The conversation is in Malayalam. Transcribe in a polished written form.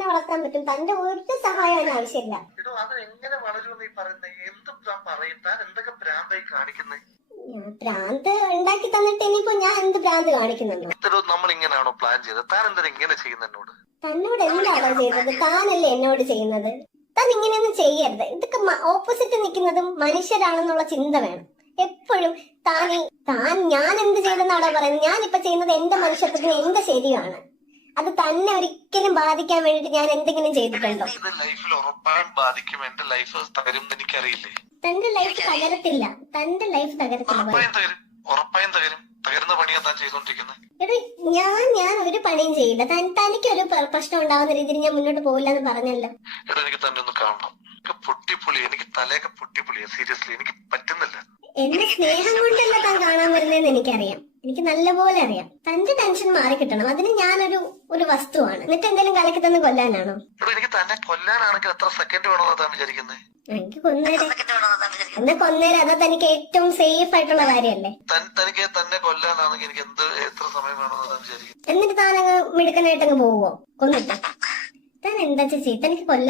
എങ്ങനെ വളർത്താൻ പറ്റും? തന്റെ ഒരു സഹായം അതിന് ആവശ്യമില്ല. ഭ്രാന്ത് ഉണ്ടാക്കി തന്നിട്ട് ഇനിയിപ്പോ ഞാൻ എന്ത് ഭ്രാന്ത് കാണിക്കുന്നുണ്ടോ? തന്നോട് എന്താണോ ചെയ്തത്? താനല്ലേ എന്നോട് ചെയ്യുന്നത്. താൻ ഇങ്ങനെയൊന്നും ചെയ്യരുത്. ഇതൊക്കെ ഓപ്പോസിറ്റ് നിൽക്കുന്നതും മനുഷ്യരാണെന്നുള്ള ചിന്ത വേണം എപ്പോഴും. താൻ ഞാൻ എന്ത് ചെയ്തെന്നാണോ പറയുന്നത്? ഞാനിപ്പോ ചെയ്യുന്നത് എന്റെ മനുഷ്യത്വത്തിന് എന്റെ ശരിയാണ്. അത് തന്നെ ഒരിക്കലും ബാധിക്കാൻ വേണ്ടിട്ട് ഞാൻ എന്തെങ്കിലും ചെയ്തിട്ടുണ്ടോ? തന്റെ ലൈഫ് തകരത്തില്ല. തന്റെ ലൈഫ് തകരത്തില്ല. എടോ, ഞാൻ ഒരു പണിയും ചെയ്യില്ല. തനിക്കൊരു പ്രശ്നം ഉണ്ടാവുന്ന രീതിയിൽ ഞാൻ മുന്നോട്ട് പോകില്ല എന്ന് പറഞ്ഞല്ലോ. എന്റെ സ്നേഹം കൊണ്ടല്ല താൻ കാണാൻ വരുന്നതെന്ന് എനിക്കറിയാം. എനിക്ക് നല്ലപോലെ അറിയാം. തന്റെ ടെൻഷൻ മാറി കിട്ടണം. അതിന് ഞാനൊരു വസ്തുവാണ്. എന്നിട്ട് എന്തെങ്കിലും കലക്കി തന്ന് കൊല്ലാനാണോ? എനിക്ക് കൊന്നേരെ. എന്നാ കൊന്നേരെ. അതാ തനിക്ക് ഏറ്റവും സേഫ് ആയിട്ടുള്ള കാര്യല്ലേ? എന്നിട്ട് താനങ്ങ് മിടുക്കനായിട്ടങ്ങ് പോവോ കൊന്നിട്ട്? താൻ എന്താ ചെയ്യ? തനിക്ക് കൊല്ലാൻ